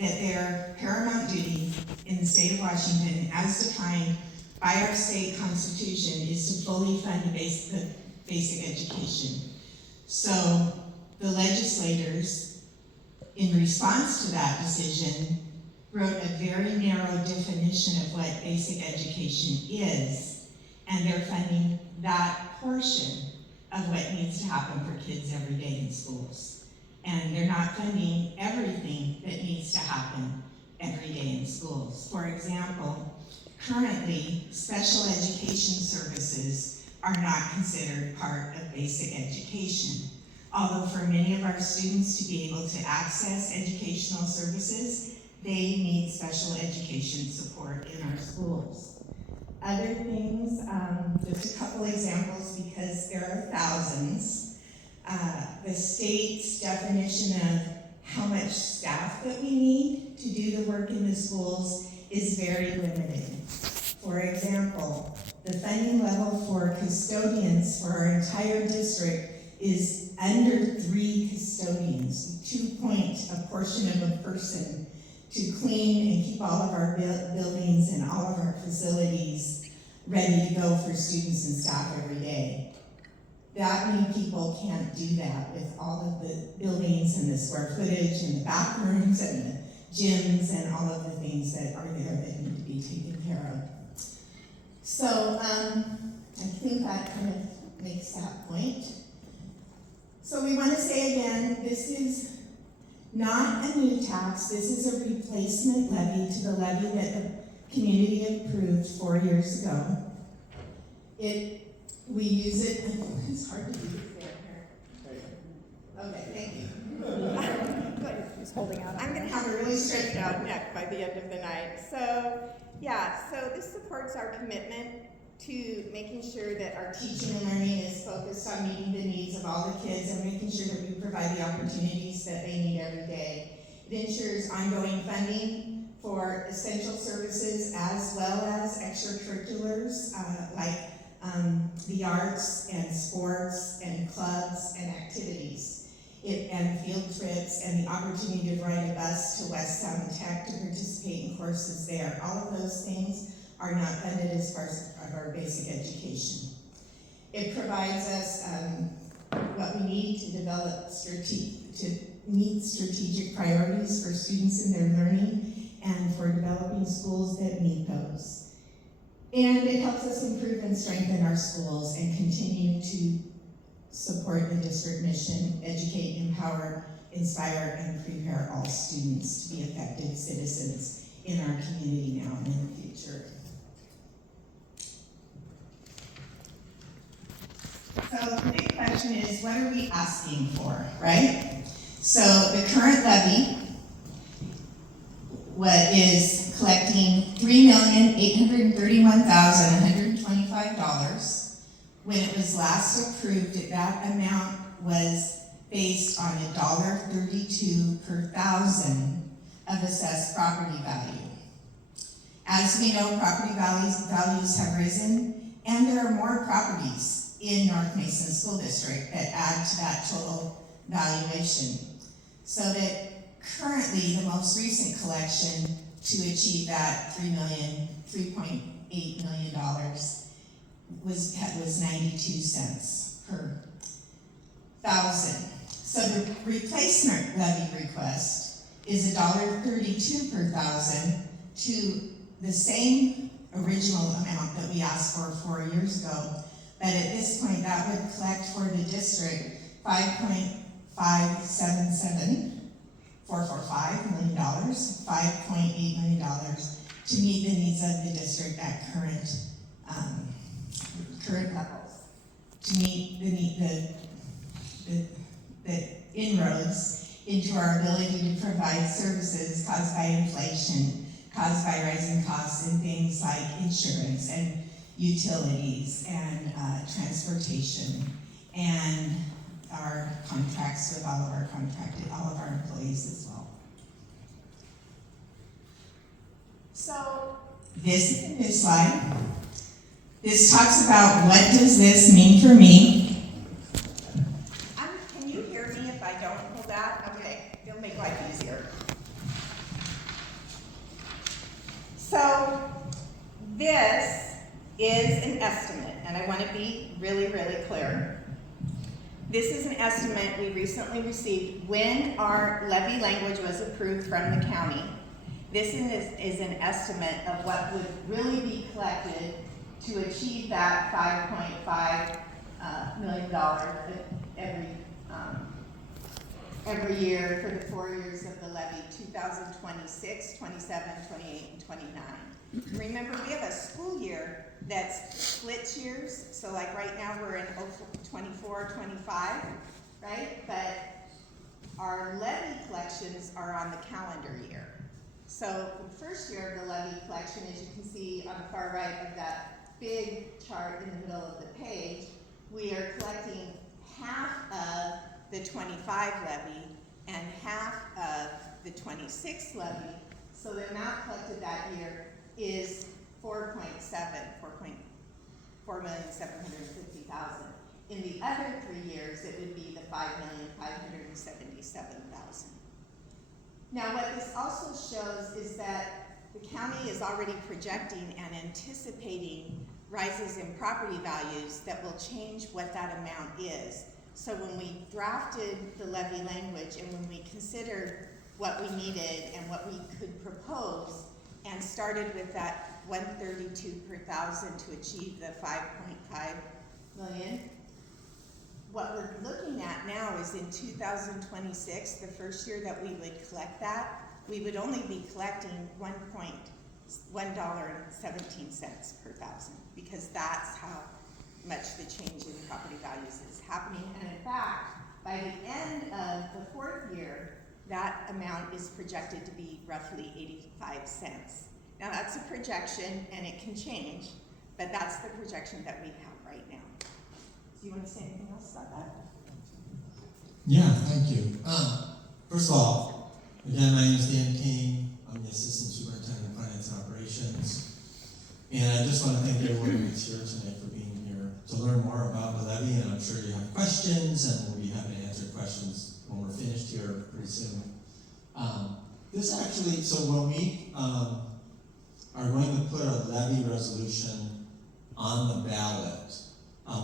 that their paramount duty in the state of Washington, as defined by our state constitution, is to fully fund the basic education. So the legislators, in response to that decision, wrote a very narrow definition of what basic education is, and they're funding that portion of what needs to happen for kids every day in schools. And they're not funding everything that needs to happen every day in schools. For example, currently, special education services are not considered part of basic education. Although for many of our students to be able to access educational services, they need special education support in our schools. Other things, just a couple examples because there are thousands. The state's definition of how much staff that we need to do the work in the schools is very limited. For example, the funding level for custodians for our entire district is under 3 custodians, 2 point a portion of a person to clean and keep all of our buildings and all of our facilities ready to go for students and staff every day. That many people can't do that with all of the buildings and the square footage and the bathrooms and the gyms and all of the things that are there that need to be taken care of. So I think that kind of makes that point. So we want to say again, this is not a new tax, this is a replacement levy to the levy that the community approved 4 years ago. We use it, it's hard to do this here. Okay, thank you. He's holding out. I'm going to have a really stretched out neck by the end of the night. So, yeah, so this supports our commitment to making sure that our teaching and learning is focused on meeting the needs of all the kids and making sure that we provide the opportunities that they need every day. It ensures ongoing funding for essential services as well as extracurriculars like the arts and sports and clubs and activities, and field trips and the opportunity to ride a bus to West Sound Tech to participate in courses there. All of those things are not funded as part of our basic education. It provides us what we need to develop to meet strategic priorities for students in their learning and for developing schools that meet those. And it helps us improve and strengthen our schools and continue to support the district mission, educate, empower, inspire, and prepare all students to be effective citizens in our community now and in the future. So the big question is, what are we asking for, right? So the current levy, what is collecting $3,831,125. When it was last approved, that amount was based on $1.32 per thousand of assessed property value. As we know, property values have risen, and there are more properties in North Mason School District that add to that total valuation. So that currently, the most recent collection to achieve that $3.8 million was 92 cents per thousand. So the replacement levy request is $1.32 per thousand to the same original amount that we asked for 4 years ago. But at this point, that would collect for the district $5.445 million, $5.8 million to meet the needs of the district at current levels, to meet the inroads into our ability to provide services caused by inflation, caused by rising costs in things like insurance and utilities and transportation and our contracts with all of our employees as well. So this slide, this talks about what does this mean for me. Can you hear me if I don't hold that? Okay, it'll make life easier. This is an estimate, and I want to be really, really clear. This is an estimate we recently received when our levy language was approved from the county. This is an estimate of what would really be collected to achieve that $5.5 million every year for the 4 years of the levy, 2026, 27, 28, and 29. Remember, we have a school year that's split years, so like right now we're in 24, 25, right? But our levy collections are on the calendar year. So the first year of the levy collection, as you can see on the far right of that big chart in the middle of the page, we are collecting half of the 25 levy and half of the 26 levy. So the amount collected that year is $4,750,000. In the other 3 years, it would be the $5,577,000. Now, what this also shows is that the county is already projecting and anticipating rises in property values that will change what that amount is. So when we drafted the levy language and when we considered what we needed and what we could propose and started with that 132 per thousand to achieve the 5.5 million, what we're looking at now is in 2026, the first year that we would collect that, we would only be collecting $1.17 per thousand, because that's how much the change in property values is happening. And in fact, by the end of the 4th year, that amount is projected to be roughly 85 cents. Now that's a projection and it can change, but that's the projection that we have right now. Do you want to say anything else about that? Yeah, thank you. First of all, again, my name is Dan King. I'm the Assistant Superintendent of Finance Operations. And I just want to thank everyone who's here tonight for being here to learn more about the levy. And I'm sure you have questions, and we'll be happy to answer questions when we're finished here pretty soon. This actually, so when we are going to put a levy resolution on the ballot,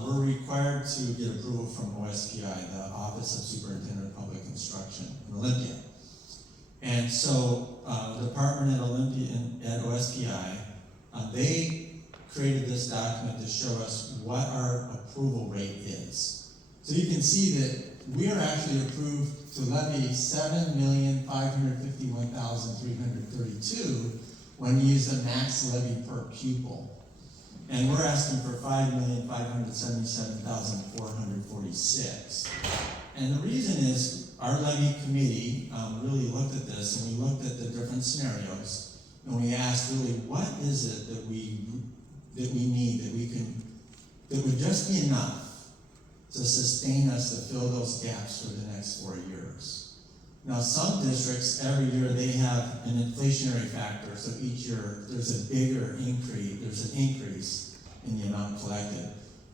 we're required to get approval from OSPI, the Office of Superintendent of Public Instruction in Olympia. And so the department at OSPI, they created this document to show us what our approval rate is. So you can see that we are actually approved to levy $7,551,332 when you use the max levy per pupil. And we're asking for $5,577,446. And the reason is our levy committee really looked at this, and we looked at the different scenarios, and we asked really, what is it that we need, that would just be enough to sustain us to fill those gaps for the next 4 years. Now, some districts, every year they have an inflationary factor, so each year there's an increase in the amount collected.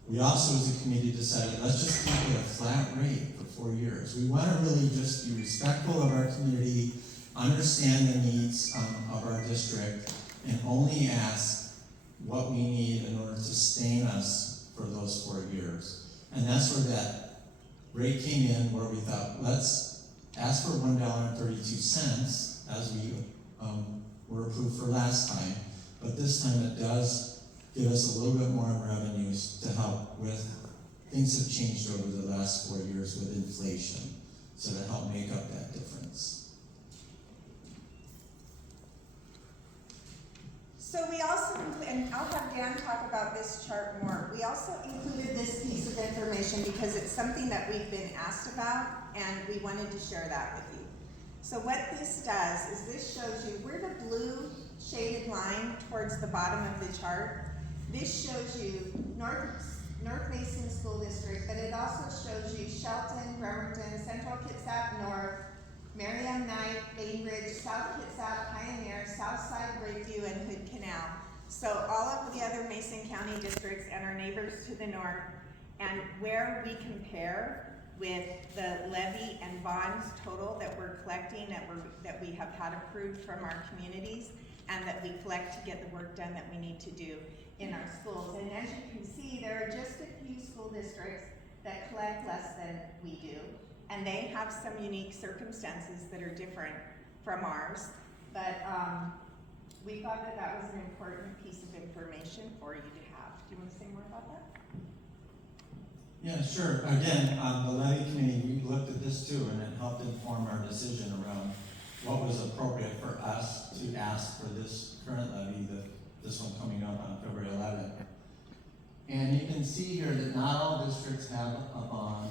We also, as a committee, decided, let's just keep it a flat rate for 4 years. We want to really just be respectful of our community, understand the needs of our district, and only ask what we need in order to sustain us for those 4 years. And that's where that rate came in, where we thought, let's ask for $1.32 as we were approved for last time, but this time it does give us a little bit more revenues to help with, things have changed over the last 4 years with inflation, so to help make up that difference. So we also, and I'll have Dan talk about this chart more, we also included this piece of information because it's something that we've been asked about, and we wanted to share that with you. So what this does is this shows you, we're the blue shaded line towards the bottom of the chart. This shows you North Mason School District, but it also shows you Shelton, Bremerton, Central Kitsap North, Merriam Knight, Bainbridge, South Kitsap, Pioneer, Southside, Breakview, and Hood Canal. So all of the other Mason County districts and our neighbors to the north, and where we compare with the levy and bonds total that we're collecting, that we have had approved from our communities. and that we collect to get the work done that we need to do in our schools. And as you can see, there are just a few school districts that collect less than we do, and they have some unique circumstances that are different from ours. But we thought that that was an important piece of information for you to have. Do you want to say more about that? Yeah, sure. Again, the levy committee, we looked at this too, and it helped inform our decision around what was appropriate for us to ask for this current levy, this one coming up on February 11th. And you can see here that not all districts have a bond,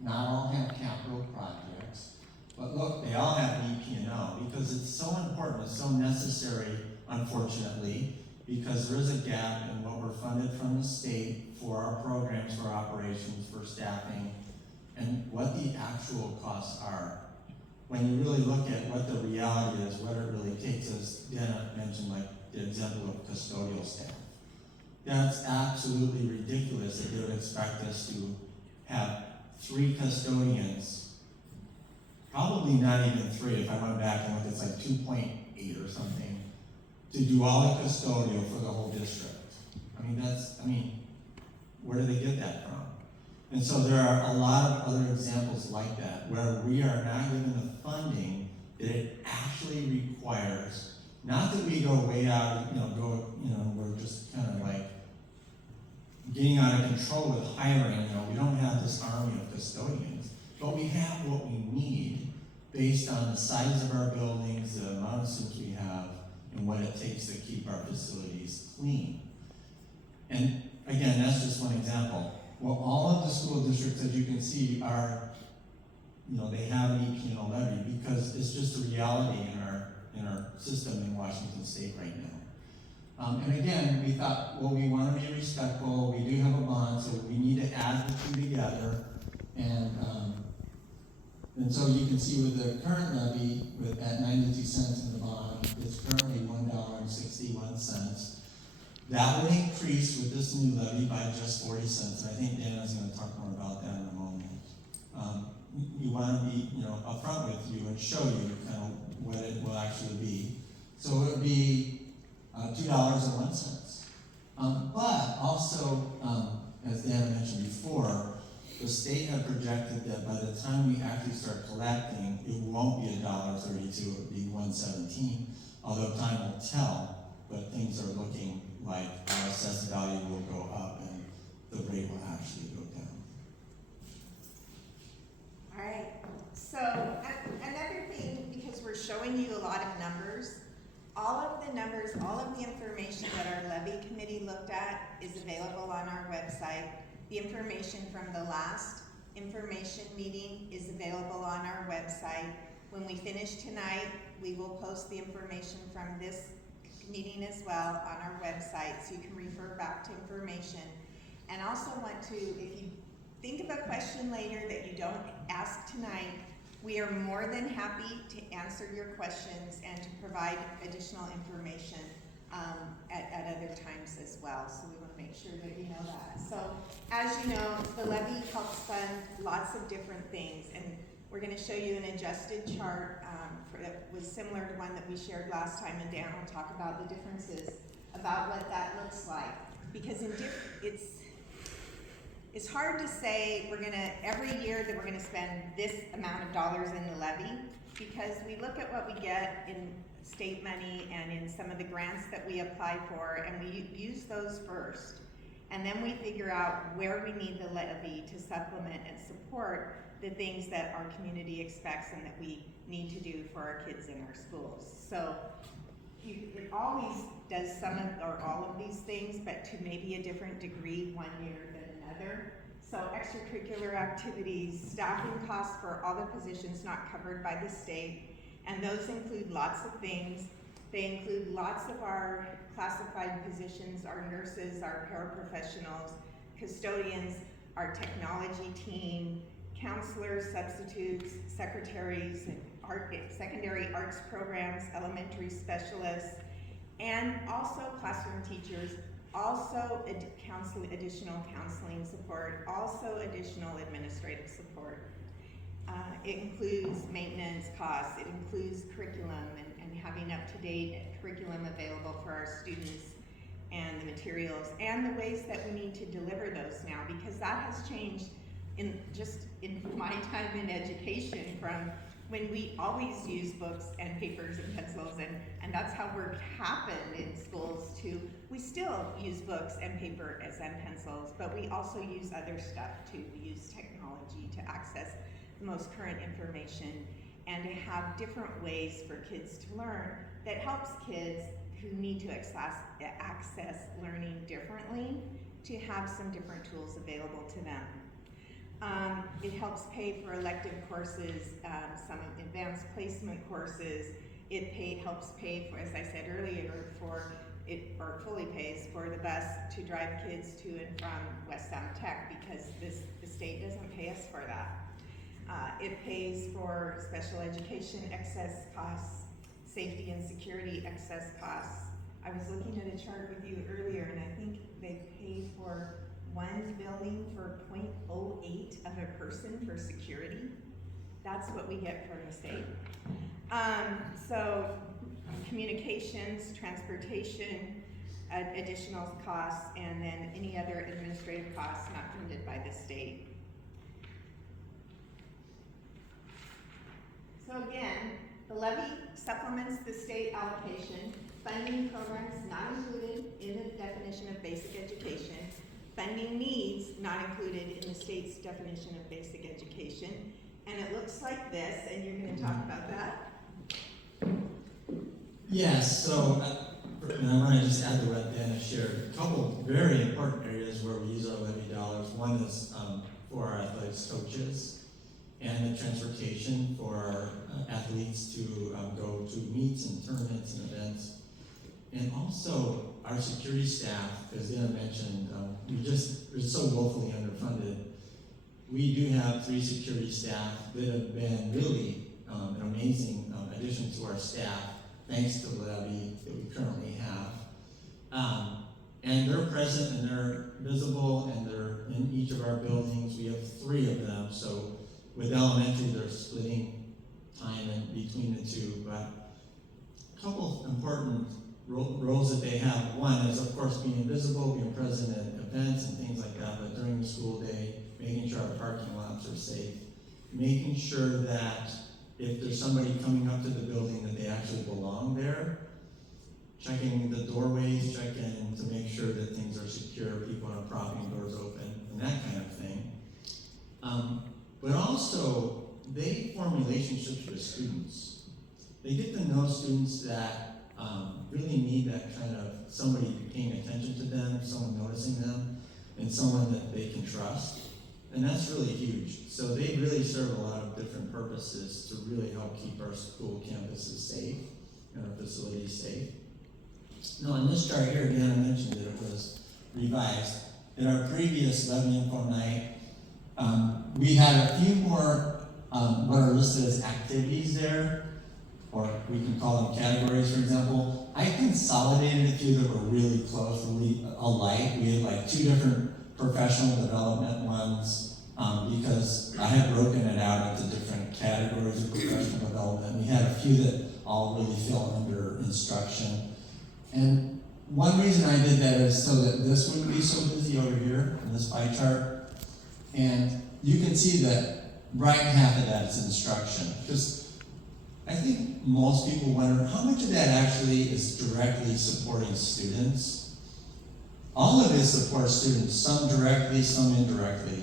not all have capital projects, but look, they all have an EP&O because it's so important, it's so necessary, unfortunately, because there is a gap in what we're funded from the state for our programs, for operations, for staffing, and what the actual costs are. When you really look at what the reality is, what it really takes, as Dana mentioned, like the example of custodial staff. That's absolutely ridiculous that they would expect us to have 3 custodians, probably not even 3, if I went back and looked, it's like 2.8 or something, to do all the custodial for the whole district. Where do they get that from? And so there are a lot of other examples like that, where we are not given the funding that it actually requires. Not that we go way out, we're just kind of like getting out of control with hiring, we don't have this army of custodians, but we have what we need based on the size of our buildings, the amount of students we have, and what it takes to keep our facilities clean. And again, that's just one example. Well, all of the school districts, as you can see, are, they have an EP&O levy because it's just a reality in our system in Washington State right now. And again, we thought, well, we want to be respectful. We do have a bond, so we need to add the 2 together. And so you can see with the current levy, at 92 cents in the bond, it's currently $1.61. That would increase with this new levy by just 40 cents. And I think Dana's going to talk more about that in a moment. You want to be, upfront with you and show you kind of what it will actually be. So it would be $2.01. But also, as Dana mentioned before, the state had projected that by the time we actually start collecting, it won't be $1.32, it would be $1.17. Although time will tell, but things are looking like our assessed value will go up and the rate will actually go down. All right, so another thing, because we're showing you a lot of numbers, all of the numbers, all of the information that our levy committee looked at is available on our website. The information from the last information meeting is available on our website. When we finish tonight, we will post the information from this meeting as well on our website, so you can refer back to information. And also want to, if you think of a question later that you don't ask tonight, we are more than happy to answer your questions and to provide additional information at other times as well. So we want to make sure that you know that. So as you know, the levy helps fund lots of different things, and we're going to show you an adjusted chart that was similar to one that we shared last time, and Dan will talk about the differences about what that looks like. Because it's hard to say every year that we're gonna spend this amount of dollars in the levy, because we look at what we get in state money and in some of the grants that we apply for, and we use those first. And then we figure out where we need the levy to supplement and support the things that our community expects and that we need to do for our kids in our schools. So it always does some of or all of these things, but to maybe a different degree one year than another. So extracurricular activities, staffing costs for all the positions not covered by the state, and those include lots of things. They include lots of our classified positions, our nurses, our paraprofessionals, custodians, our technology team, counselors, substitutes, secretaries, and secondary arts programs, elementary specialists, and also classroom teachers, also additional counseling support, also additional administrative support. It includes maintenance costs, it includes curriculum and having up-to-date curriculum available for our students and the materials and the ways that we need to deliver those now, because that has changed in my time in education from when we always use books and papers and pencils, and that's how work happened in schools too. We still use books and paper and pencils, but we also use other stuff too. We use technology to access the most current information and to have different ways for kids to learn that helps kids who need to access learning differently to have some different tools available to them. It helps pay for elective courses, some advanced placement courses. It helps pay for, as I said earlier, or fully pays for the bus to drive kids to and from West Sound Tech, because the state doesn't pay us for that. It pays for special education excess costs, safety and security excess costs. I was looking at a chart with you earlier, and I think they pay for one building for 0.08 of a person for security. That's what we get from the state. So communications, transportation, additional costs, and then any other administrative costs not funded by the state. So again, the levy supplements the state allocation. Funding programs not included in the definition of basic education. Funding needs not included in the state's definition of basic education. And it looks like this, and you're going to talk about that. Yes, so and I want to just add to what Dan has shared. A couple very important areas where we use our levy dollars. One is for our athletics coaches and the transportation for our athletes to go to meets and tournaments and events. And also our security staff, as Dan mentioned, we're so woefully underfunded. We do have 3 security staff that have been really an amazing addition to our staff, thanks to the levy that we currently have. And they're present and they're visible and they're in each of our buildings. We have 3 of them, so with elementary they're splitting time in between the 2. But a couple important roles that they have. One is, of course, being visible, being present at events and things like that, but during the school day, making sure our parking lots are safe, making sure that if there's somebody coming up to the building that they actually belong there, checking the doorways, checking to make sure that things are secure, people are propping doors open, and that kind of thing. But also, they form relationships with students. They get to know students that really need that kind of somebody paying attention to them, someone noticing them, and someone that they can trust. And that's really huge. So they really serve a lot of different purposes to really help keep our school campuses safe and our facilities safe. Now, in this chart here, again, I mentioned that it was revised. At our previous levy info night, we had a few more what are listed as activities there, or we can call them categories, for example. I consolidated a few that were really close, really alike. We had like 2 different professional development ones because I had broken it out into different categories of professional development. We had a few that all really fell under instruction. And one reason I did that is so that this wouldn't be so busy over here in this pie chart. And you can see that right half of that is instruction. Because I think most people wonder how much of that actually is directly supporting students. All of it supports students, some directly, some indirectly.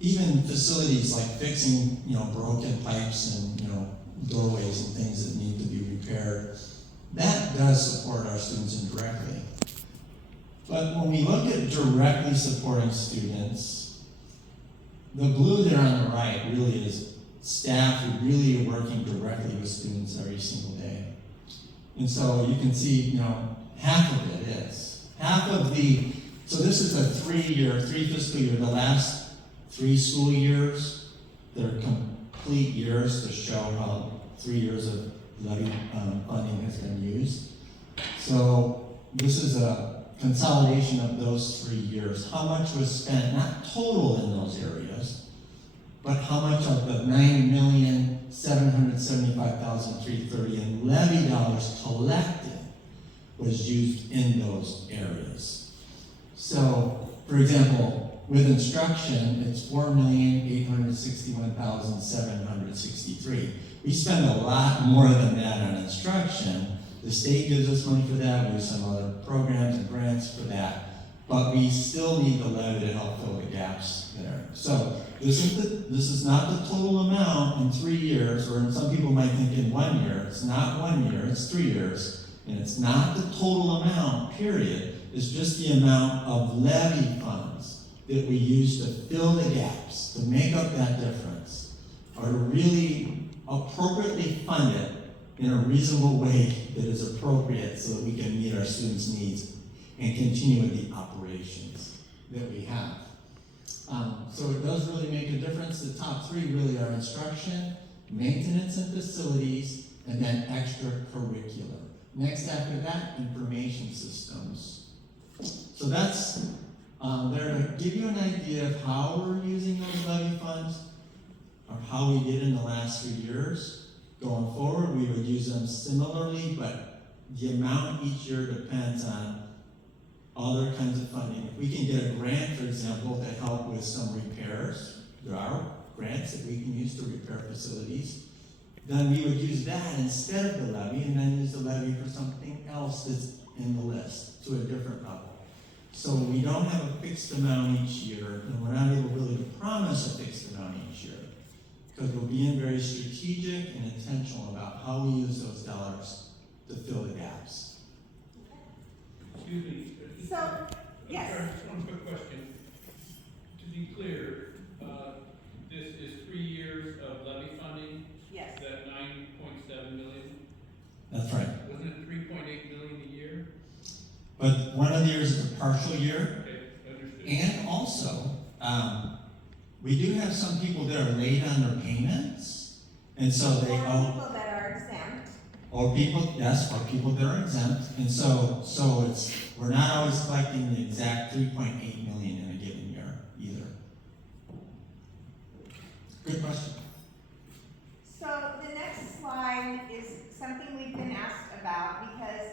Even facilities like fixing, broken pipes and, doorways and things that need to be repaired. That does support our students indirectly. But when we look at directly supporting students, the blue there on the right really is staff who really are working directly with students every single day. And so you can see, half of it is. So this is a 3 fiscal year, the last 3 school years, they're complete years to show how 3 years of levy funding has been used. So this is a consolidation of those 3 years. How much was spent, not total in those areas, but how much of the $9,775,330 in levy dollars collected was used in those areas. So, for example, with instruction, it's $4,861,763. We spend a lot more than that on instruction. The state gives us money for that, we have some other programs and grants for that, but we still need the levy to help fill the gaps there. So this is not the total amount in 3 years, or some people might think in 1 year. It's not 1 year, it's 3 years. And it's not the total amount, period. It's just the amount of levy funds that we use to fill the gaps, to make up that difference, or to really appropriately fund it in a reasonable way that is appropriate so that we can meet our students' needs and continue with the operations that we have. So it does really make a difference. The top three really are instruction, maintenance and facilities, and then extracurricular. Next after that, information systems. So that's there to give you an idea of how we're using those levy funds, or how we did in the last 3 years. Going forward, we would use them similarly, but the amount each year depends on other kinds of funding. If we can get a grant, for example, to help with some repairs, there are grants that we can use to repair facilities, then we would use that instead of the levy, and then use the levy for something else that's in the list to a different level. So we don't have a fixed amount each year, and we're not able really to promise a fixed amount each year, because we're being very strategic and intentional about how we use those dollars to fill the gaps. Excuse me. So, yes. Sorry, just one quick question. To be clear, this is 3 years of levy funding? Yes. That 9.7 million? That's right. Wasn't it 3.8 million a year? But one of the years is a partial year, Okay, understood. and also, we do have some people that are late on their payments, and so they Or owe, people that are exempt. or people that are exempt, and so we're not always collecting the exact 3.8 million in a given year either. Good question. So the next slide is something we've been asked about, because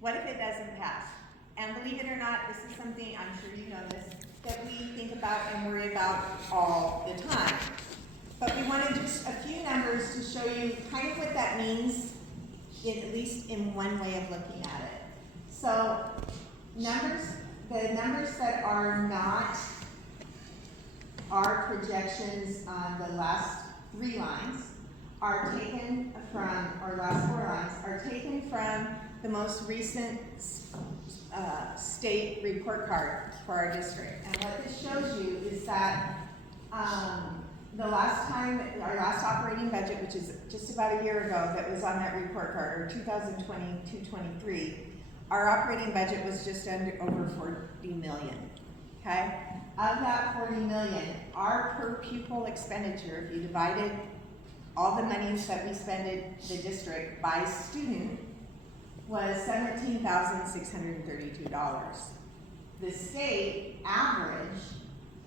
what if it doesn't pass? And believe it or not, this is something, I'm sure you know this, that we think about and worry about all the time. But we wanted just a few numbers to show you kind of what that means, at least in one way of looking at it. So the numbers that are not our projections on the last 3 lines are taken from, or last 4 lines, are taken from the most recent state report card for our district. And what this shows you is that the last time, our last operating budget, which is just about a year ago, that was on that report card, or 2022-23, our operating budget was just over 40 million, okay? Of that 40 million, our per pupil expenditure, if you divided all the monies that we spend in the district by student, was $17,632. The state average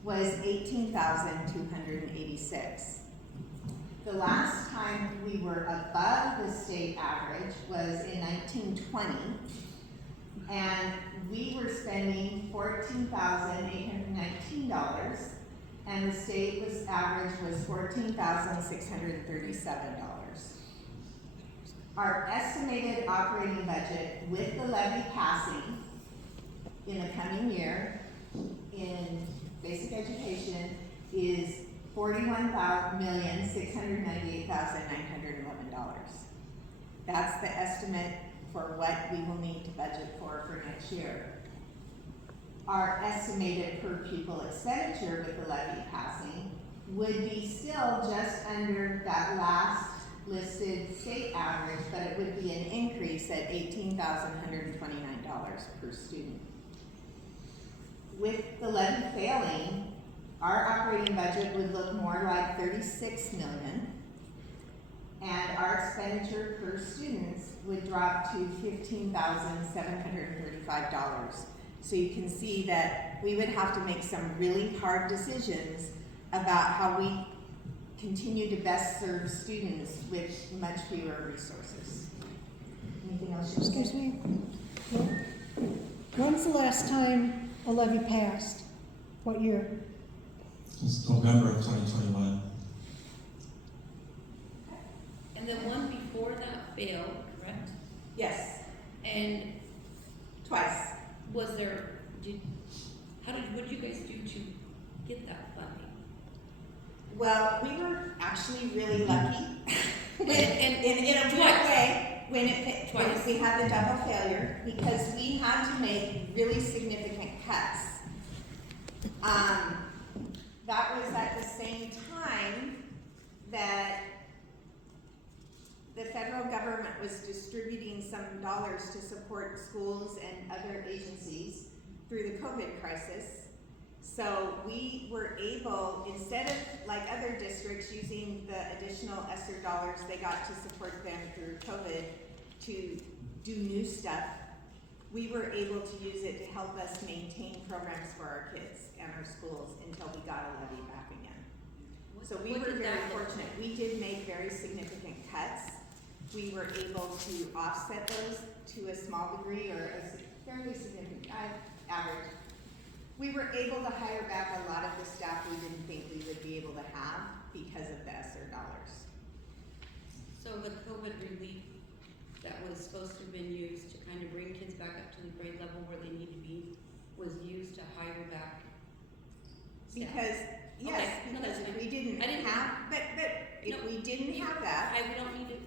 was $18,286. The last time we were above the state average was in 1920, and we were spending $14,819, and the state average was $14,637. Our estimated operating budget with the levy passing in the coming year in basic education is $41,698,911. That's the estimate for what we will need to budget for next year. Our estimated per pupil expenditure with the levy passing would be still just under that last listed state average, but it would be an increase at $18,129 per student. With the levy failing, our operating budget would look more like 36 million, and our expenditure per students would drop to $15,735. So you can see that we would have to make some really hard decisions about how we continue to best serve students with much fewer resources. Anything else you want to Excuse say? me? No? When's the last time a levy passed? What year? It's November of 2021. And the one before that failed, correct? Yes, And twice. was there, what did you guys do to get that funding? Well, we were actually really lucky. And in a weird twice. way, when it Twice. we had the double failure, because we had to make really significant cuts. That was at the same time that the federal government was distributing some dollars to support schools and other agencies through the COVID crisis. So we were able, instead of like other districts using the additional ESSER dollars they got to support them through COVID to do new stuff, we were able to use it to help us maintain programs for our kids and our schools until we got a levy back again. So we What were did very that look fortunate. like? We did make very significant cuts. We were able to offset those to a small degree or a fairly significant average. We were able to hire back a lot of the staff we didn't think we would be able to have because of the ESSER dollars. So the COVID relief that was supposed to have been used to kind of bring kids back up to the grade level where they need to be was used to hire back staff? Because, yes, Okay, no, because that's if fine. we didn't I didn't- have, but if No, we didn't you- have that, We don't need to,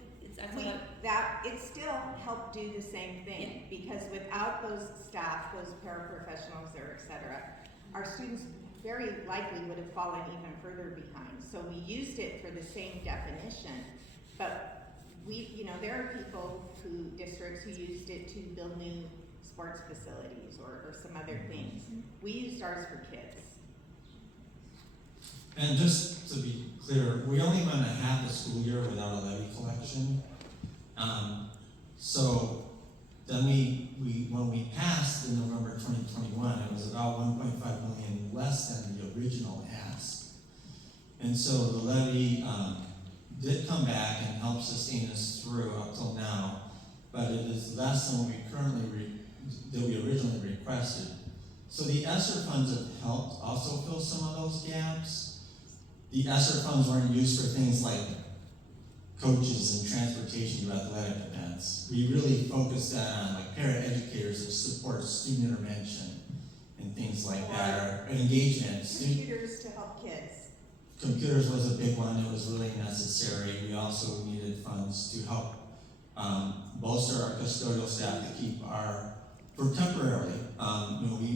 that's we, what, it still helped do the same thing, because without those staff, those paraprofessionals or et cetera, our students very likely would have fallen even further behind. So we used it for the same definition, but there are districts who used it to build new sports facilities or some other things. We used ours for kids. And just to be clear, we only went a half a school year without a levy collection. So then when we passed in November 2021, it was about 1.5 million less than the original ask. And so the levy did come back and help sustain us through up till now, but it is less than we originally requested. So the ESSER funds have helped also fill some of those gaps. The ESSER funds weren't used for things like coaches and transportation to athletic events. We really focused on like para-educators that support student intervention and things like that, or engagement. Computers to help kids. Computers was a big one, it was really necessary. We also needed funds to help bolster our custodial staff to keep temporarily,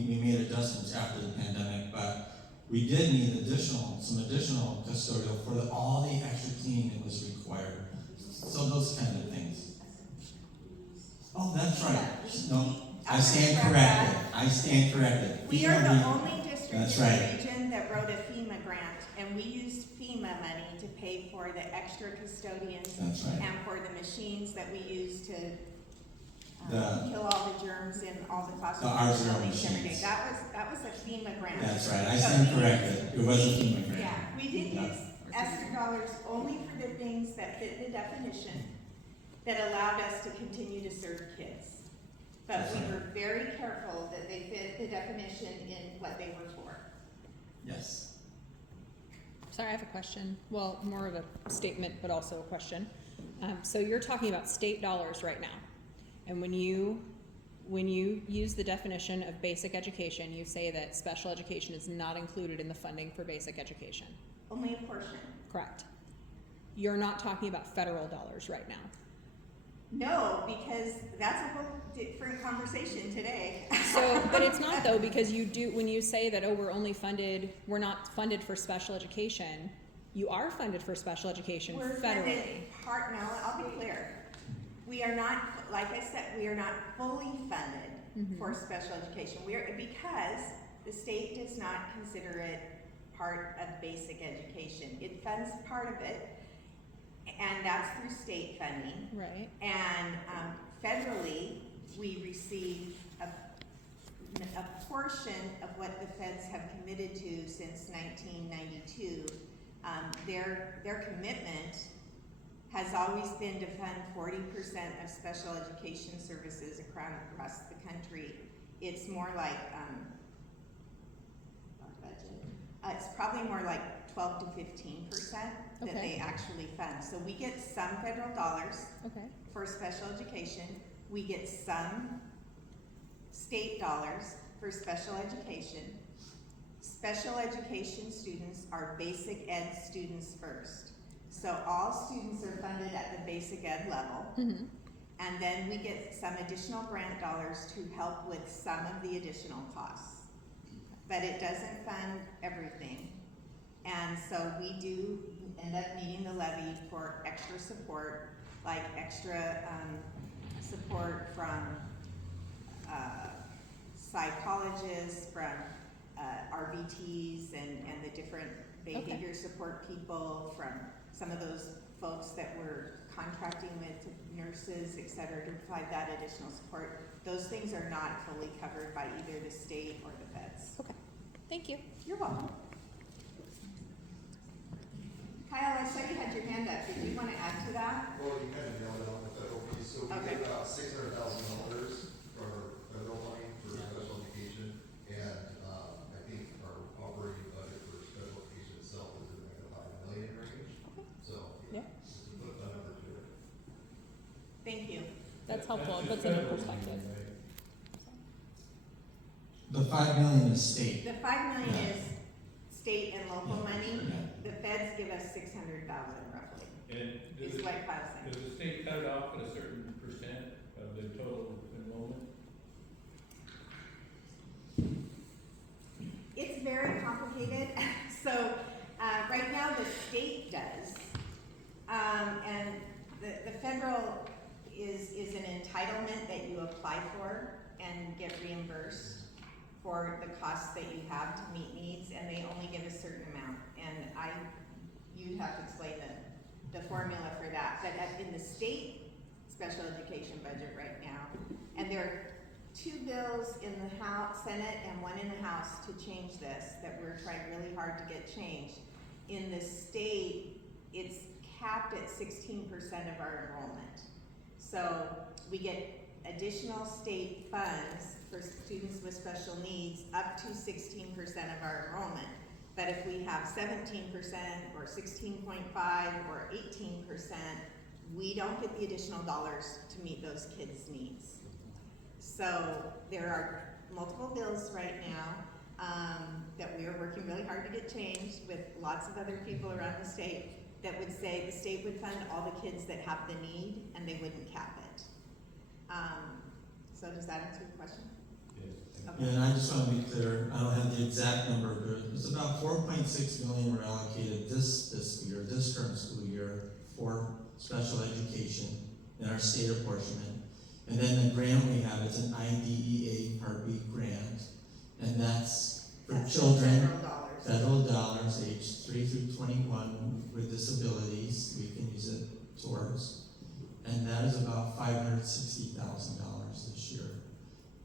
we made adjustments after the pandemic, but we did need some additional custodial for all the extra cleaning that was required. So those kind of things. Oh, that's right. No, I stand corrected. We are the only district That's in the right. region that wrote a FEMA grant, and we used FEMA money to pay for the extra custodians That's right. and for the machines that we use to The- kill all the germs in all the classrooms. The R0 buildings every day. machines. That was a FEMA grant. That's right, I But stand we corrected. It was a FEMA grant. Yeah, we did Yeah. use ESSER dollars only for the things that fit the definition that allowed us to continue to serve kids. But That's we right. were very careful that they fit the definition in what they were for. Yes. Sorry, I have a question. Well, more of a statement, but also a question. So you're talking about state dollars right now. And when you use the definition of basic education, you say that special education is not included in the funding for basic education. Only a portion. Correct. You're not talking about federal dollars right now. No, because that's a whole different conversation today. So, but it's not though, because you do, when you say that, oh, we're not funded for special education, you are funded for special education We're federally. funded no, I'll be clear. We are not, like I said, we are not fully funded Mhm. for special education. Because the state does not consider it part of basic education. It funds part of it, and that's through state funding. Right. And federally, we receive a portion of what the feds have committed to since 1992. Their commitment has always been to fund 40% of special education services across the country. It's more like, our budget, it's probably more like 12 to 15% that Okay. they actually fund. So we get some federal dollars Okay. for special education. We get some state dollars for special education. Special education students are basic ed students first. So all students are funded at the basic ed level. Mm-hmm. And then we get some additional grant dollars to help with some of the additional costs. But it doesn't fund everything. And so we do end up needing the levy for extra support, like extra support from psychologists, from RBTs and the different behavior support people, from some of those folks that we're contracting with, nurses, et cetera, to provide that additional support. Those things are not fully covered by either the state or the feds. Okay. Thank you. You're welcome. Kyle, I saw you had your hand up. Did you want to add to that? Well, you kind of nailed it on the federal piece. So we Okay. get about $600,000 for federal money for special education, and I think our operating budget for special education itself is in like the $5 million range. So Yeah. just to put a number to it. Thank you. That's helpful. just It puts it in federal perspective. money, right? The 5 million is state. The 5 million is state and local money. The feds give us 600,000 roughly, And does is the, what Kyle's saying. does the state cut it off at a certain percent of the total enrollment? It's very complicated. So, right now the state does. And the federal is an entitlement that you apply for and get reimbursed for the costs that you have to meet needs, and they only give a certain amount. And you'd have to explain the formula for that. But in the state special education budget right now, and there are 2 bills in the Senate and 1 in the House to change this, that we're trying really hard to get changed. In the state, it's capped at 16% of our enrollment. So we get additional state funds for students with special needs up to 16% of our enrollment. But if we have 17% or 16.5 or 18%, we don't get the additional dollars to meet those kids' needs. So there are multiple bills right now that we are working really hard to get changed with lots of other people around the state that would say the state would fund all the kids that have the need and they wouldn't cap it. So does that answer your question? Yes. Okay. Yeah, and I just want to be clear, I don't have the exact number, but it's about 4.6 million were allocated this fiscal year, this current school year, for special education in our state apportionment. And then the grant we have is an IDEA Part B grant, and that's for That's children, federal dollars. federal dollars aged 3 through 21 with disabilities, we can use it towards. And that is about $560,000 this year.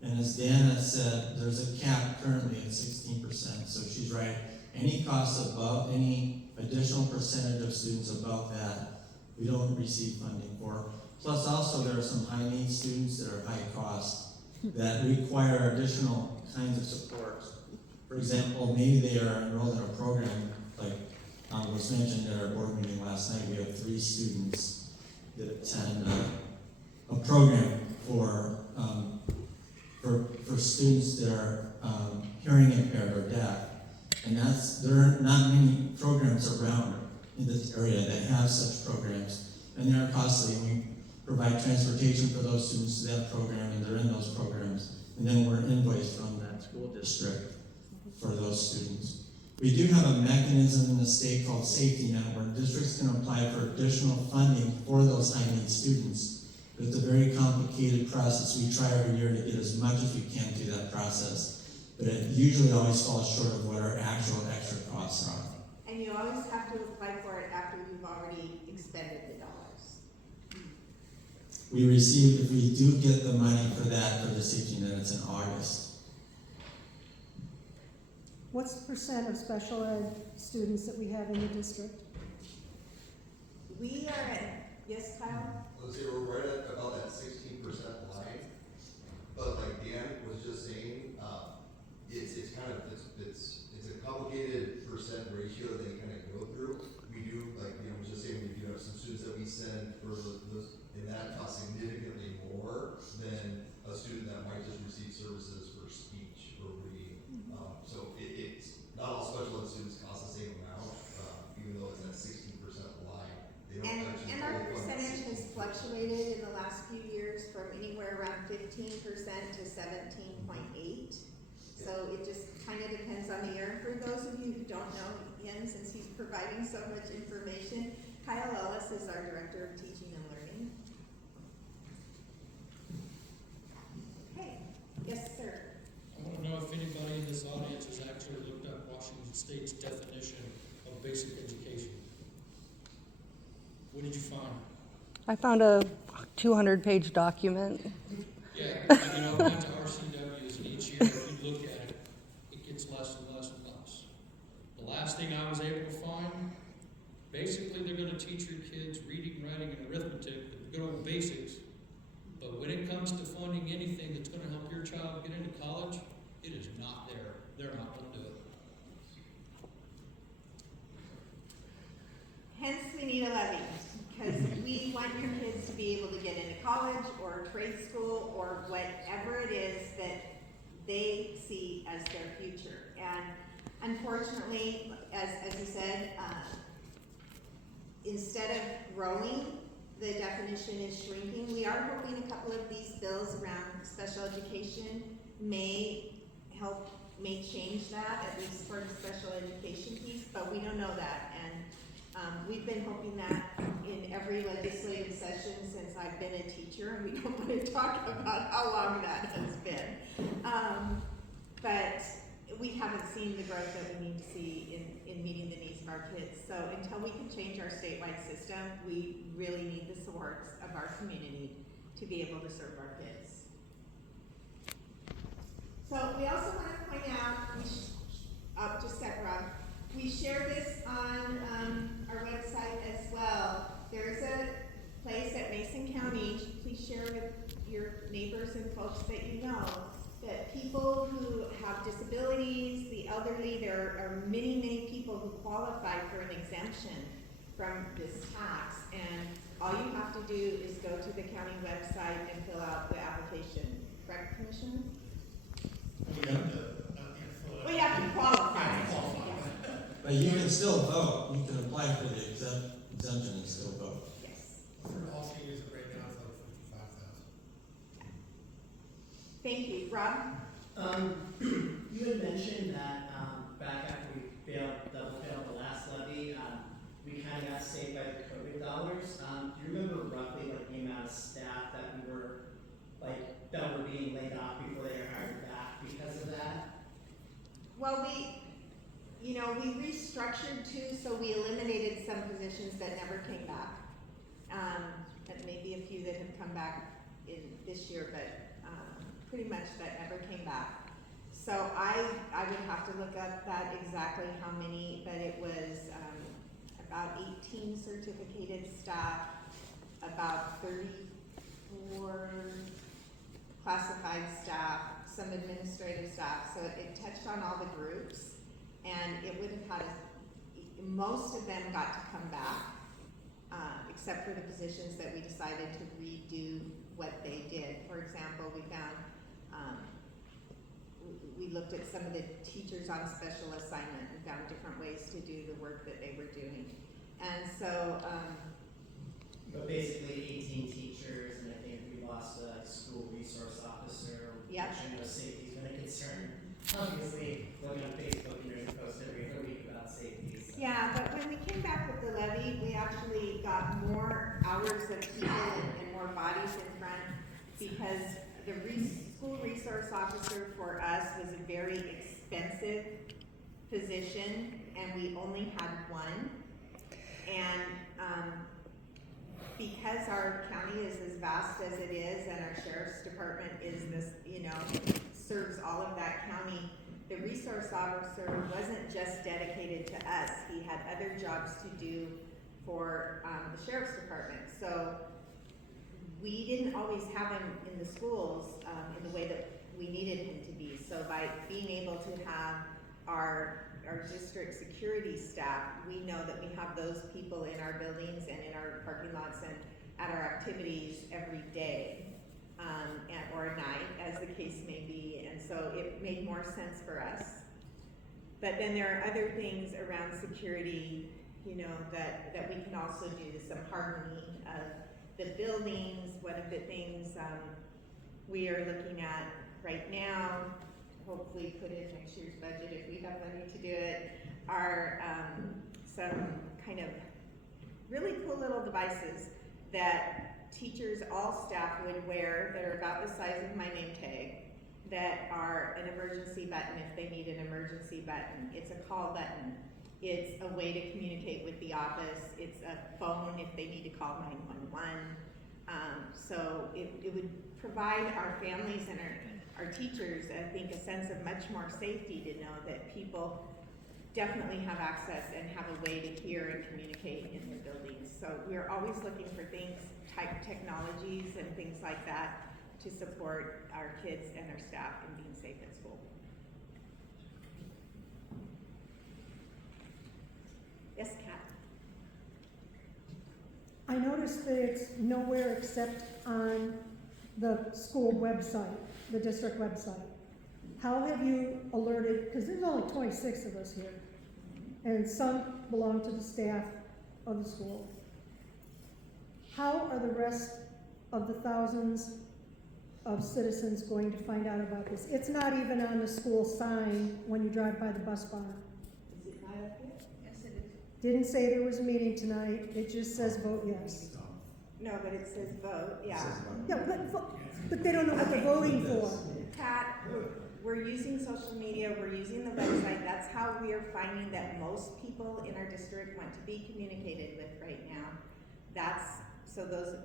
And as Dan has said, there's a cap currently at 16%, so she's right. Any costs above, any additional percentage of students above that, we don't receive funding for. Plus also there are some high need students that are high cost that require additional kinds of support. For example, maybe they are enrolled in a program, like was mentioned at our board meeting last night, we have 3 students that attend a program for students that are hearing impaired or deaf. And there are not many programs around in this area that have such programs, and they are costly. And we provide transportation for those students to that program, and they're in those programs, and then we're invoiced from that school district for those students. We do have a mechanism in the state called Safety Net where districts can apply for additional funding for those high need students. But it's a very complicated process. We try every year to get as much as we can through that process, but it usually always falls short of what our actual extra costs are. And you always have to apply for it after you've already expended the dollars. We receive, if we do get the money for that, for the safety net, it's in August. What's the percent of special ed students that we have in the district? We are at, yes, Kyle? Let's say we're right at about that 16% line, but like Dan was just saying, it's kind of, it's a complicated percent ratio that you kind of go through. We do, like, Dan was just saying, we do have some students that we send for those, and that costs significantly more than a student that might just receive services for speech or reading. So it's not all special ed students cost the same amount, even though it's at 16% line. They don't actually And our fully fund percentage has 16%. fluctuated in the last few years from anywhere around 15% to 17.8. So it just kind of depends on the year. For those of you who don't know him, since he's providing so much information, Kyle Ellis is our Director of Teaching and Learning. Okay, yes, sir. I want to know if anybody in this audience has actually looked up Washington State's definition of basic education. What did you find? I found a 200-page document. Yeah, you know, bunch of RCWs, and each year, if you look at it, it gets less and less and less. The last thing I was able to find, basically they're gonna teach your kids reading, writing, and arithmetic, the good old basics. But when it comes to funding anything that's gonna help your child get into college, it is not there. They're not gonna do it. Hence, we need a levy, because we want your kids to be able to get into college or trade school or whatever it is that they see as their future. And unfortunately, as you said, instead of growing, the definition is shrinking. We are hoping a couple of these bills around special education may change that, at least for the special education piece, but we don't know that. And we've been hoping that in every legislative session since I've been a teacher, and we don't want to talk about how long that has been. But we haven't seen the growth that we need to see in meeting the needs of our kids. So until we can change our statewide system, we really need the supports of our community to be able to serve our kids. So we also want to point out, just that, Rob, we share this on our website as well. There's a place at Mason County, please share with your neighbors and folks that you know, that people who have disabilities, the elderly, there are many, many people who qualify for an exemption from this tax. And all you have to do is go to the county website and fill out the application. Correct, Commissioner? We have to qualify. But you can still vote. You can apply for the exemption and still vote. Yes. For all seniors right now, it's like 55,000. Thank you. Rob? You had mentioned that back after we double failed the last levy, we kind of got saved by the COVID dollars. Do you remember roughly like the amount of staff that we were that were being laid off before they were hired back because of that? Well, we restructured too, so we eliminated some positions that never came back. And maybe a few that have come back in this year, but pretty much that never came back. So I would have to look up that exactly how many, but it was about 18 certificated staff, about 34 classified staff, some administrative staff. So it touched on all the groups, and it would have had most of them got to come back, except for the positions that we decided to redo what they did. For example, we found we looked at some of the teachers on special assignment and found different ways to do the work that they were doing. And so, But basically 18 teachers, and I think we lost a school resource officer, Yep. which I know safety's been a concern. Obviously, looking on Facebook and there's a post every other week about safety. So. yeah, but when we came back with the levy, we actually got more hours of people and more bodies in front, because the school resource officer for us was a very expensive position, and we only had one. And because our county is as vast as it is, and our sheriff's department is this, serves all of that county, the resource officer wasn't just dedicated to us, he had other jobs to do for, the sheriff's department. So we didn't always have him in the schools, in the way that we needed him to be. So by being able to have our district security staff, we know that we have those people in our buildings and in our parking lots and at our activities every day, or at night, as the case may be, and so it made more sense for us. But then there are other things around security, you know, that we can also do, some hardening of the buildings. One of the things we are looking at right now, hopefully put in next year's budget if we have money to do it, are some kind of really cool little devices that teachers, all staff would wear, that are about the size of my name tag, that are an emergency button if they need an emergency button. It's a call button. It's a way to communicate with the office. It's a phone if they need to call 911. So it would provide our families and our teachers, I think, a sense of much more safety to know that people definitely have access and have a way to hear and communicate in their buildings. So we're always looking for things, technologies and things like that to support our kids and our staff in being safe at school. Yes, Kat? I noticed that it's nowhere except on the school website, the district website. How have you alerted, because there's only 26 of us here, and some belong to the staff of the school. How are the rest of the thousands of citizens going to find out about this? It's not even on the school sign when you drive by the bus barn. Is it not up here? Yes, it is. Didn't say there was a meeting tonight, it just says vote yes. No, but it says vote, yeah. Yeah, but they don't know what they're voting for. Pat, we're using social media, we're using the website. That's how we are finding that most people in our district want to be communicated with right now. So those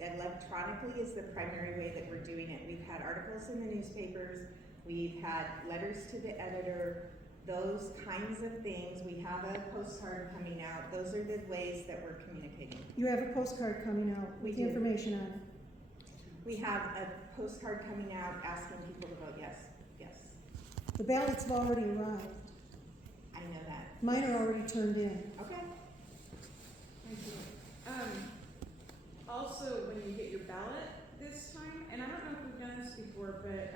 electronically is the primary way that we're doing it. We've had articles in the newspapers, we've had letters to the editor, those kinds of things. We have a postcard coming out. Those are the ways that we're communicating. You have a postcard coming out with the information on it. We have a postcard coming out asking people to vote yes, yes. The ballots have already arrived. I know that. Mine are already turned in. Okay. Thank you. Also, when you get your ballot this time, and I don't know if we've done this before, but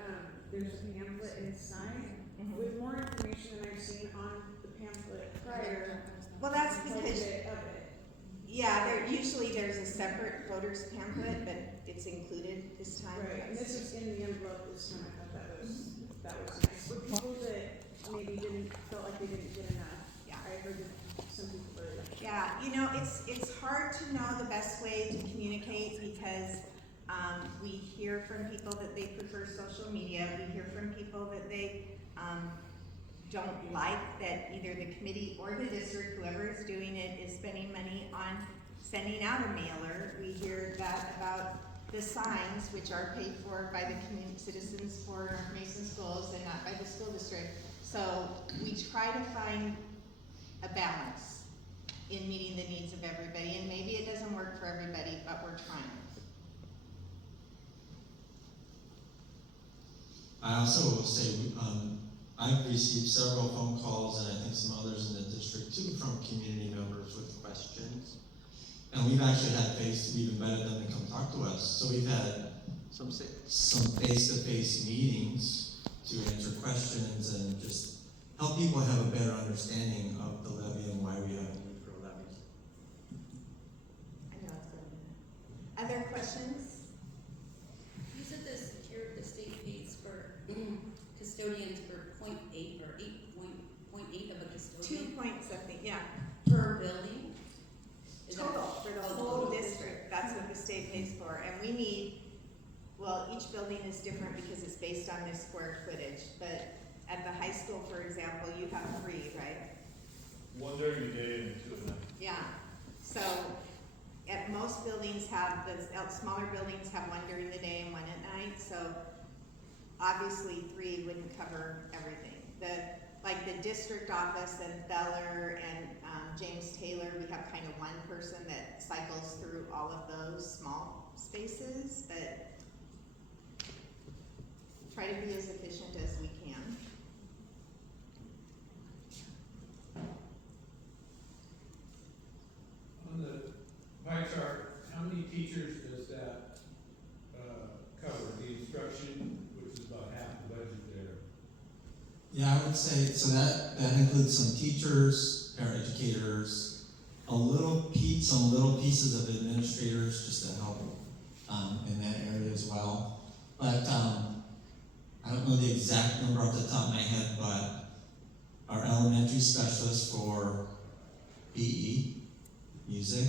there's a pamphlet inside with more information than I've seen on the pamphlet prior. Well, that's because, of it. yeah, usually there's a separate voter's pamphlet, but it's included this time. Right, and this is in the envelope this time. I thought that was nice. For people that maybe felt like they didn't get enough. Yeah. I heard that some people really. Yeah, you know, it's hard to know the best way to communicate because we hear from people that they prefer social media. We hear from people that they don't like that either the committee or the district, whoever is doing it, is spending money on sending out a mailer. We hear that about the signs, which are paid for by the community citizens for North Mason schools and not by the school district. So we try to find a balance in meeting the needs of everybody, and maybe it doesn't work for everybody, but we're trying. I also will say, I've received several phone calls, and I think some others in the district too, from community members with questions. And we've actually had we've invited them to come talk to us. So we've had some face-to-face meetings to answer questions and just help people have a better understanding of the levy and why we have a need for a levy. I know it's going to. Other questions? You said the state pays for custodians for 0.8 or 8.8 of a 2 custodian point something, yeah. per building? Is that- Total, for the whole district, that's what the state pays for, and we need, well, each building is different because it's based on the square footage, but at the high school, for example, you have 3, right? One during the day and 2 at night. Yeah, so at most buildings have, the smaller buildings have 1 during the day and 1 at night, so obviously 3 wouldn't cover everything. Like the district office and Feller and James Taylor, we have kind of one person that cycles through all of those small spaces, but try to be as efficient as we can. On the pie chart, how many teachers does that cover? The instruction, which is about half the budget there. Yeah, I would say, so that includes some teachers, paraeducators, some little pieces of administrators just to help in that area as well. But I don't know the exact number off the top of my head, but our elementary specialists for PE, music,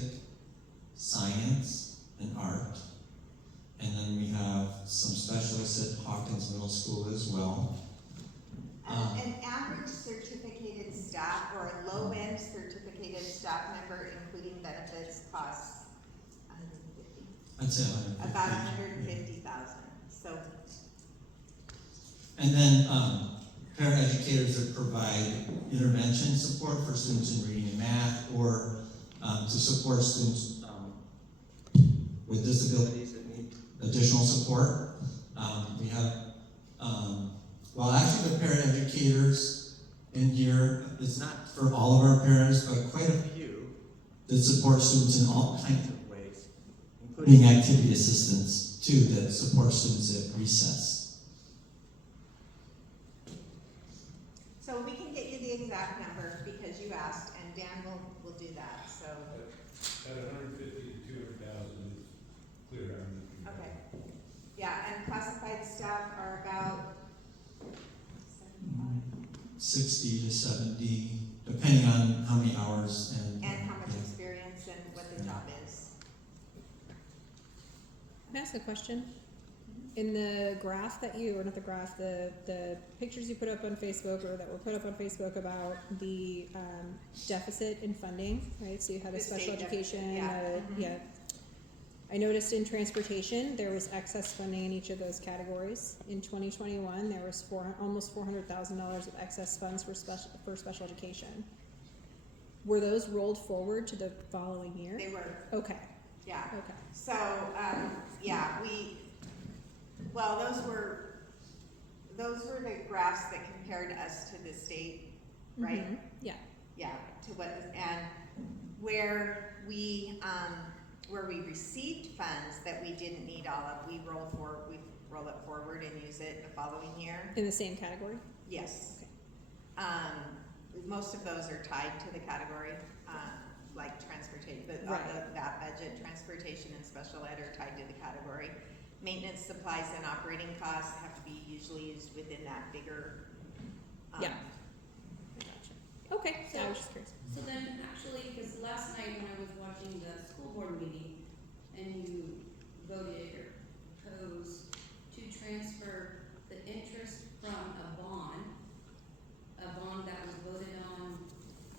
science, and art. And then we have some specialists at Hawkins Middle School as well. An average certificated staff or a low-end certificated staff member, including benefits, costs $150,000. I'd say 150. About $150,000. So. And then paraeducators that provide intervention support for students in reading and math, or to support students with disabilities that need additional support. We have, well, actually the paraeducators in here, it's not for all of our parents, but quite a few that support students in all kinds of ways, including activity assistants too, that support students at recess. So we can get you the exact number because you asked, and Dan will do that, so. At 150 to 200,000 is clear. Okay. Yeah, and classified staff are about 60 to 70, depending on how many hours and how much experience and what the job is. Can I ask a question? In the graph that you, or not the graph, the pictures you put up on Facebook, or that were put up on Facebook about the deficit in funding, right? So you had a The special state education, deficit, yeah. yeah. I noticed in transportation, there was excess funding in each of those categories. In 2021, there was almost $400,000 of excess funds for special education. Were those rolled forward to the following year? They were. Okay. Yeah. Okay. So, yeah, well, those were the graphs that compared us to the state, right? Mhm. Yeah. Yeah, to what, and where we received funds that we didn't need all of, we roll it forward and use it the following year. In the same category? Yes. Okay. Most of those are tied to the category, like transportation, but Right. that budget, transportation and special ed are tied to the category. Maintenance, supplies, and operating costs have to be usually used within that bigger. Yeah. Gotcha. Okay, so I was just curious. So then, actually, because last night when I was watching the school board meeting, and you voted or proposed to transfer the interest from a bond that was voted on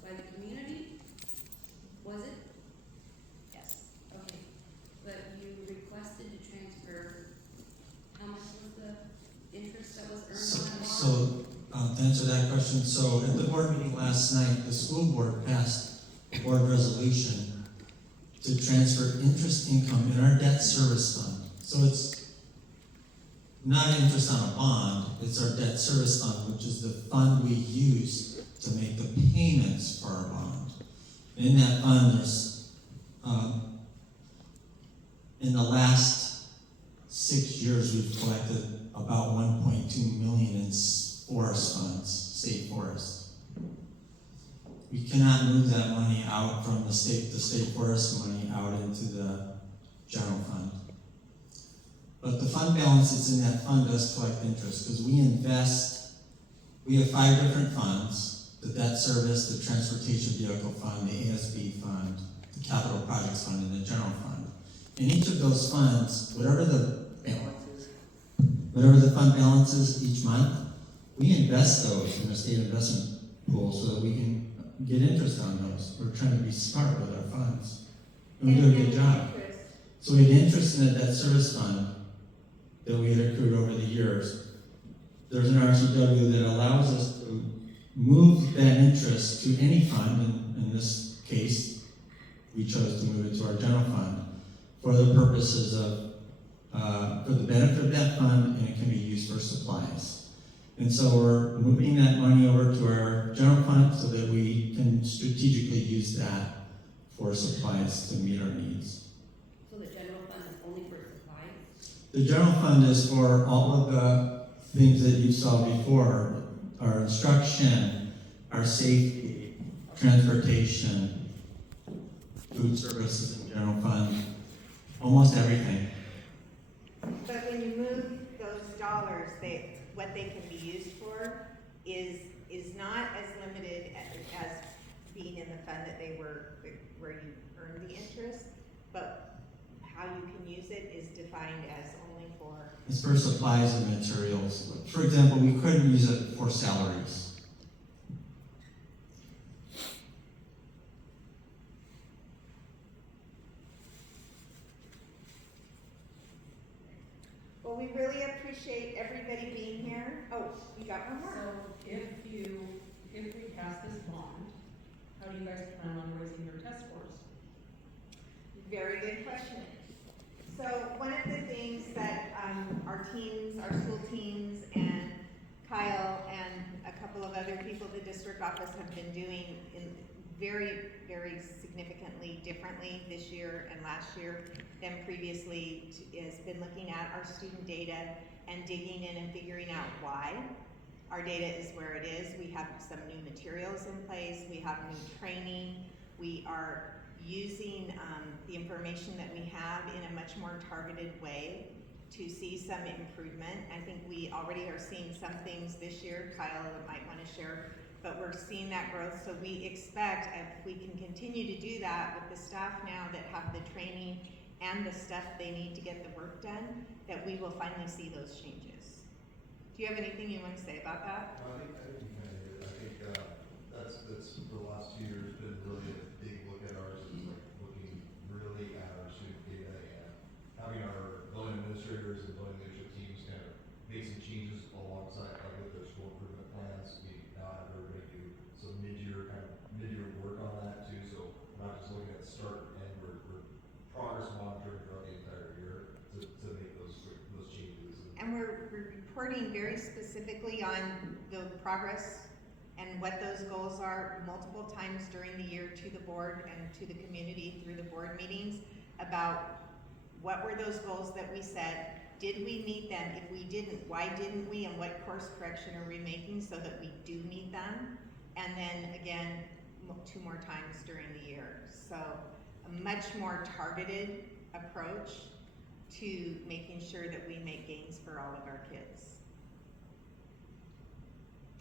by the community, was it? Yes. Okay, but you requested to transfer, how much was the interest that was earned on that bond? So to answer that question, so at the board meeting last night, the school board passed a board resolution to transfer interest income in our debt service fund. So it's not interest on a bond, it's our debt service fund, which is the fund we use to make the payments for our bond. In that fund, there's, in the last 6 years, we've collected about 1.2 million in forest funds, state forest. We cannot move that money out from the state forest money out into the general fund. But the fund balance that's in that fund does collect interest, because we have 5 different funds: the debt service, the transportation vehicle fund, the ASB fund, the capital projects fund, and the general fund. In each of those funds, whatever the fund balance is each month, we invest those in the state investment pool so that we can get interest on those. We're trying to be smart with our funds. And we do a good job. So we had interest in that debt service fund that we had accrued over the years. there's an RCW that allows us to move that interest to any fund, and in this case, we chose to move it to our general fund for the purposes of, for the benefit of that fund, and it can be used for supplies. And so we're moving that money over to our general fund so that we can strategically use that for supplies to meet our needs. So the general fund is only for supplies? The general fund is for all of the things that you saw before, our instruction, our safety, transportation, food services in general fund, almost everything. But when you move those dollars, what they can be used for is not as limited as being in the fund that they were, where you earn the interest, but how you can use it is defined as only for. It's for supplies and materials. For example, we couldn't use it for salaries. Well, we really appreciate everybody being here. Oh, you got one more? So if we pass this bond, how do you guys plan on raising your test scores? Very good question. So one of the things that our teams, our school teams, and Kyle and a couple of other people at the district office have been doing very, very significantly differently this year and last year than previously has been looking at our student data and digging in and figuring out why our data is where it is. We have some new materials in place. We have new training. We are using the information that we have in a much more targeted way to see some improvement. I think we already are seeing some things this year. Kyle might want to share, but we're seeing that growth. So we expect, if we can continue to do that with the staff now that have the training and the stuff they need to get the work done, that we will finally see those changes. Do you have anything you want to say about that? I think you kind of did. I think that's for the last 2 years been really a big look at ours. It's like looking really at our student data and having our building administrators and building leadership teams kind of make some changes alongside, like with their school improvement plans. We now have everybody do some mid-year work on that too. So we're not just looking at start and end. We're progress monitoring throughout the entire year to make those changes. And we're reporting very specifically on the progress and what those goals are multiple times during the year to the board and to the community through the board meetings about what were those goals that we set. Did we meet them? If we didn't, why didn't we? And what course correction are we making so that we do meet them? And then again, 2 more times during the year. So a much more targeted approach to making sure that we make gains for all of our kids.